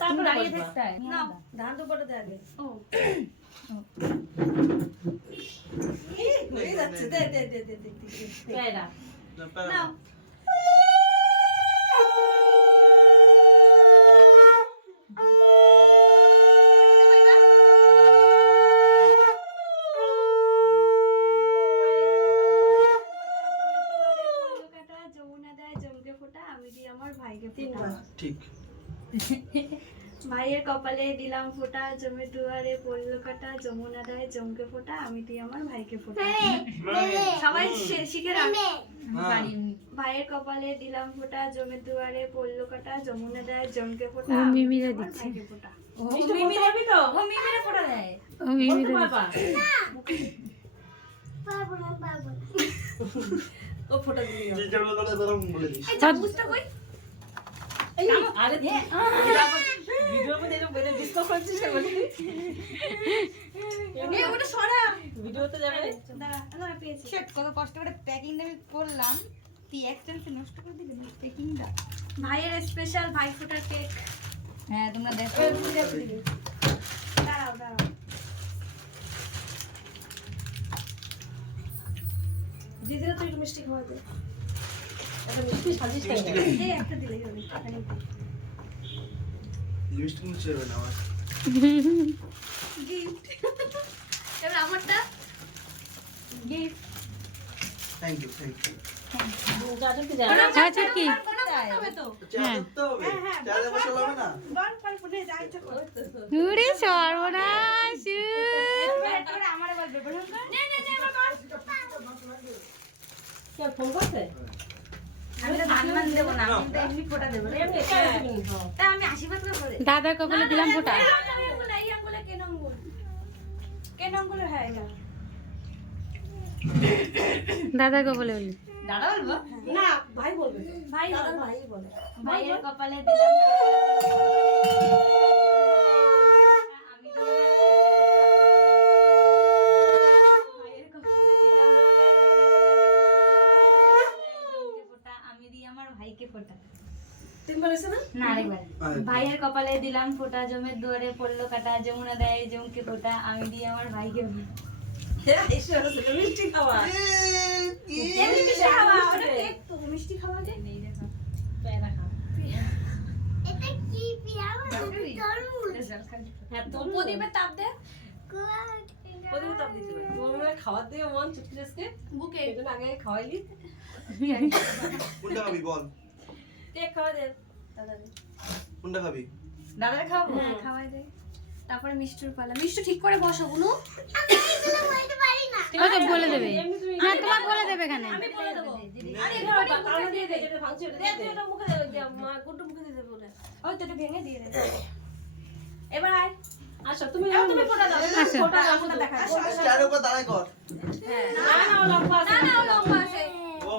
তারপর দাঁড়িয়ে থাকতে না ধান তো পড়ে আগে ও হয়ে যাচ্ছে দে দে দে দে দে পেরা না ঠিক ভাইয়ের কপালে দিলাম ফোঁটা জমে দুয়ারে পড়লো কাটা যমুনা দেয় জমকে ফোঁটা আমি দিই আমার ভাইকে ফোঁটা সবাই শিখে রাখ ভাইয়ের কপালে দিলাম ফোঁটা জমে দুয়ারে পড়লো কাটা যমুনা দেয় জমকে ফোঁটা মিমিরা দিচ্ছে ভাইকে ফোঁটা ও মিমিরে তো ও মিমিরে ফোঁটা দেয় ও মিমিরা বাবা ও ফোঁটা দিলি যে যেগুলো করে ধরম বলে দিস এই চামচটা কই আরে ভিডিওর মধ্যে এরকম বেরে ডিসকাস করছিস কেন এই ওটা সরা ভিডিওতে যাবে দাঁড়া না পেয়েছি শিট কত কষ্ট করে প্যাকিংটা আমি করলাম তুই এক চান্সে নষ্ট করে দিলি না প্যাকিংটা ভাইয়ের স্পেশাল ভাই ফোঁটার কেক হ্যাঁ তোমরা দেখো দাঁড়াও দাঁড়াও দিদিরা তো একটু মিষ্টি খাওয়া দে একটা মিষ্টি সাজিস কেন এই একটা দিলেই হবে লিস্ট মুছে হবে না আমার গিফট এবার আমারটা গিফট থ্যাংক ইউ যাজনকে যা আচ্ছা কি হবে তো চা তো হবে চা দেব চলবে না বল পরে পরে যা ইচ্ছা কর উড়ে সর্বনাশ আমারে বলবে বলুন নে নে নে এবার কর কে ফোন করতে আমি তো ধান মান দেব না আমি তো এমনি ফোঁটা দেব এমনি তা আমি আশীর্বাদ করে দাদার কপালে দিলাম ফোঁটা এই আঙ্গুলে কেন আঙ্গুল কেন আঙ্গুলে হ্যাঁ এটা দাদার কপালে বলি দাদা বলবো না ভাই বলবে ভাই ভাই বলে ভাইয়ের কপালে দিলাম আমি দিই আমার ভাইকে ফোঁটা তিনবার হইছে না না আরেকবার ভাইয়ের কপালে দিলাম ফোঁটা জমের দুয়ারে পড়লো কাটা যমুনা দেয় জমকে ফোঁটা আমি দিই আমার ভাইকে ফোঁটা ঈশ্বর সেটা মিষ্টি খাওয়া এমনি মিষ্টি খাওয়া ওটা কেক তো মিষ্টি খাওয়া দে এই দেখো পেরা খা এটা কি পিয়াও তরমুজ হ্যাঁ তো প্রদীপের তাপ দে প্রদীপ তাপ দিতে হবে তোমার খাওয়ার দিয়ে মন চুটকিসকে বুকে এজন্য আগে খাওয়াইলি কোনটা খাবি বল কেক খাওয়া দে দাদা কোনটা খাবি দাদারে খাওয়াবো হ্যাঁ খাওয়াই দে তারপরে মিষ্টির পালা মিষ্টি ঠিক করে বসো গুনু আমি এগুলো বলতে পারি না ও তো বলে দেবে এমনি তুমি না তোমার বলে দেবে এখানে আমি বলে দেবো আরে কারণ দিয়ে দে যেটা ভাঙছে ওটা দে দিয়ে তুই দে এটা মুখে দে ওই যে মা গুড্ডু মুখে দিয়ে দেবে ওটা ওই তো এটা ভেঙে দিয়ে দে এবার আয় আচ্ছা তুমি তুমি ফোঁটা দাও আচ্ছা। ফোঁটা দেখা চার উপর দাঁড়ায় কর না না ও লম্বা আছে না না ও লম্বা আছে ও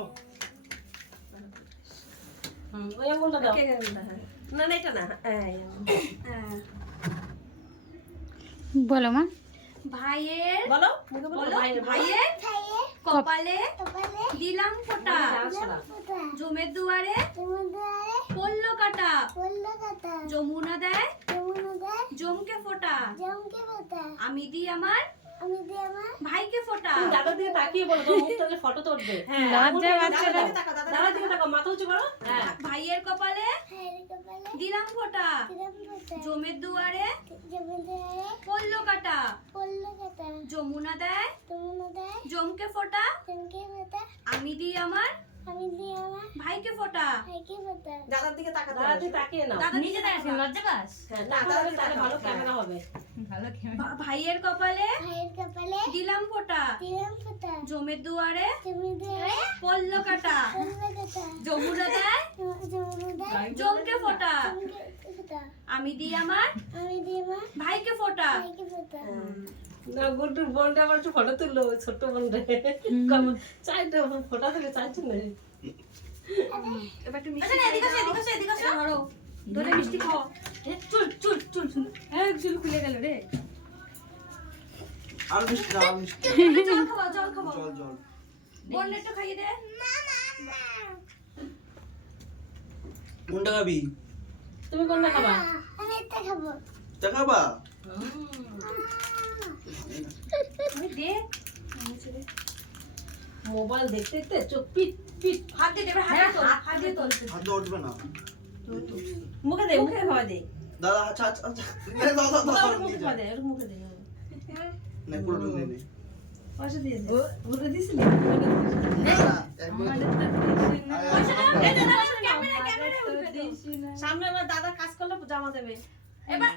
ওই আঙ্গুলটা দাও কে গেলটা না না এটা না হ্যাঁ বলো মা ভাইয়ের বলো মুখে বলো বলো ভাই ভাইয়ের খাইয়ে কপালে কপালে দিলাম ফোঁটা ফোঁটা জমের দুয়ারে সমুদ্রে পড়লো কাটা পড়লো কাটা যমুনা দেয় সমুদ্রে জমকে ফোঁটা জমকে ফোঁটা আমি দিই আমার আমি দিয়ে আমার ভাইকে ফোঁটা দাদা দিয়ে তাকিয়ে বলো তোর মুখ থেকে ফটো তোলবে হ্যাঁ লজ্জা বাচ্চারা দাদা দিয়ে তাকাও মাথা উঁচু করো হ্যাঁ ভাইয়ের কপালে খাইয়ে কপালে দিলাম ফোঁটা দিলাম ফোঁটা জমের দুয়ারে সমুদ্রে পড়লো কাটা পড়লো কাটা যমুনা দেয় সমুদ্রে জমকে ফোঁটা জমকে ফোঁটা আমি দিই আমার আমি দিয়ে আমার ভাইকে ফোঁটা ভাইকে ফোঁটা দাদার দিকে তাকাতে দাদা দিয়ে তাকিয়ে নাও দাদা নিজে দেখো লজ্জা পাস হ্যাঁ না তাহলে তাহলে ভালো ক্যামেরা হবে ভালো খেয়ে ভাইয়ের কপালে ভাইয়ের কপালে দিলাম ফোঁটা দিলাম ফোঁটা জমের দুয়ারে সমুদ্রে পড়লো কাটা পড়লো কাটা যমুনা দেয় সমুদ্রে জমকে ফোঁটা জমকে ফোঁটা আমি দিই আমার আমি দিয়ে আমার ভাইকে ফোঁটা ভাইকে ফোঁটা না গুড্ডুর বোনটা আবার একটু ফটো তুললো ওই ছোট্ট বোন রে চাইতে ফটো তুলে চাইছি না এবার একটু মিষ্টি এদিকে আসো ধরো ধরে মিষ্টি খাও চুল চুল চুল চুল হ্যাঁ চুল খুলে গেল রে আর মিষ্টি দাও আর মিষ্টি জল খাওয়া জল খাওয়া জল জল বোন একটু খাইয়ে দে কোনটা খাবি তুমি কোনটা খাবা আমি খাবো দেখাবা আমি দে আমি ছেড়ে মোবাইল দেখতে দেখতে চোখ পিট পিট। হাত দিয়ে দেবে হ্যাঁ, হাত দিয়ে তোল হাত দিয়ে উঠবে না মুখে দে, মুখে খাওয়া দে। দাদা আচ্ছা আচ্ছা আচ্ছা নে, দাও দাও দাও মুখে খাওয়া দে, ওর মুখে দে। নে পুরো ঢুকে নে পয়সা দিয়ে দে। মুখে দিছিলি? না একবার সামনে আবার দাদা কাজ করলে জামা দেবে। এবার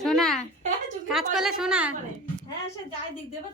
সোনা হ্যাঁ, চুপি কাজ করলে পয়সা শোনা। করে। হ্যাঁ, সে যাই দিক দেবে